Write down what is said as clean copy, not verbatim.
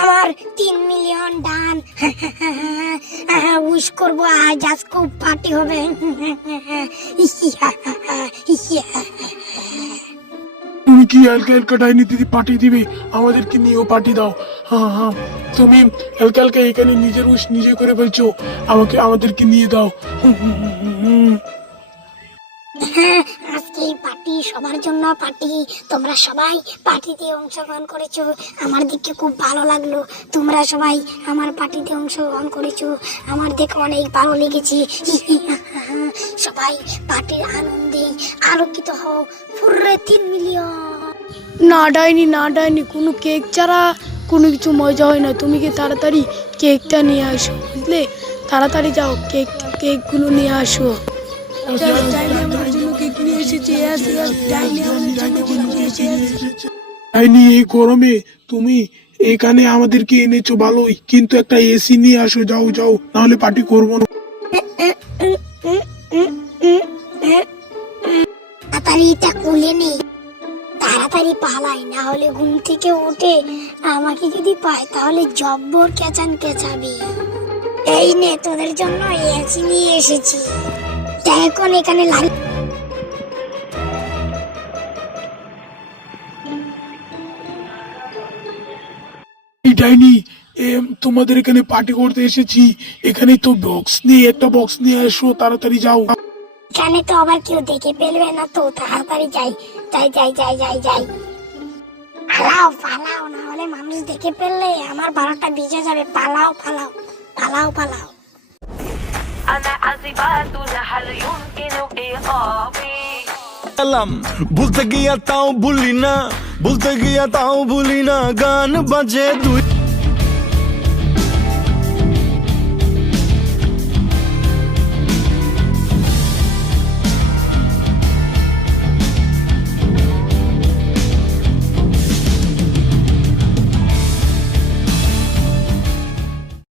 আমার 3 মিলিয়ন ডান। উইশ করবো, আজ আজ খুব পার্টি হবে। তুমি কি হালকা হালকা ডাইনি দিদি পার্টি দিবে? আমাদেরকে নিয়েও পার্টি দাও। হ্যাঁ হ্যাঁ, তুমি হালকা হালকা এখানে নিজের উইশ নিজে করে ফেলছো, আমাদেরকে নিয়ে দাও। আজকে এই পার্টি সবার জন্য পার্টি। তোমরা সবাই পার্টিতে অংশগ্রহণ করেছো, আমার দেখে খুব ভালো লাগলো। তোমরা সবাই আমার পার্টিতে অংশগ্রহণ করেছো, আমার দেখে অনেক ভালো লেগেছে। সবাই পার্টির আনন্দে আলোকিত হও। পুরো 3 মিলিয়ন। না ডাইনি, কোনো কেক ছাড়া কোনো কিছু মজা হয় না। তুমি কি তাড়াতাড়ি কেকটা নিয়ে আসো, বুঝলে? তাড়াতাড়ি যাও, কেকগুলো নিয়ে আসো। ডাইনি আমার জন্য কেক নিয়ে এসেছে। ডাইনি আমার জন্য কেক নিয়ে এসেছে। ডাইনি, এই গরমে তুমি এখানে আমাদেরকে এনেছো ভালোই, কিন্তু একটা এসি নিয়ে আসো। যাও যাও, নাহলে পার্টি করবো না। তাড়াতাড়ি এটা খুলে নেই, তাড়াতাড়ি পালাই, না হলে ঘুম থেকে উঠে আমাকে যদি পায় তাহলে জব্বর কেচাবে। এই নে, তোদের জন্য এসি নিয়ে এসেছি। তা এখন এখানে লাগে। এই ডাইনি, তোমাদের এখানে পার্টি করতে এসেছি। এখানে তো একটা বক্স নিয়ে এসো, তাড়াতাড়ি যাও। এখানে তো আবার কেউ দেখে ফেলবে না তো, তাড়াতাড়ি যাই। পালাও, না হলে মানুষ দেখে ফেললে আমার 12টা বেজে যাবে। পালাও। أنا عذبات هل يمكن إيقافي ভুলতে গিয়া তাও ভুলি না, গান বাজে দুই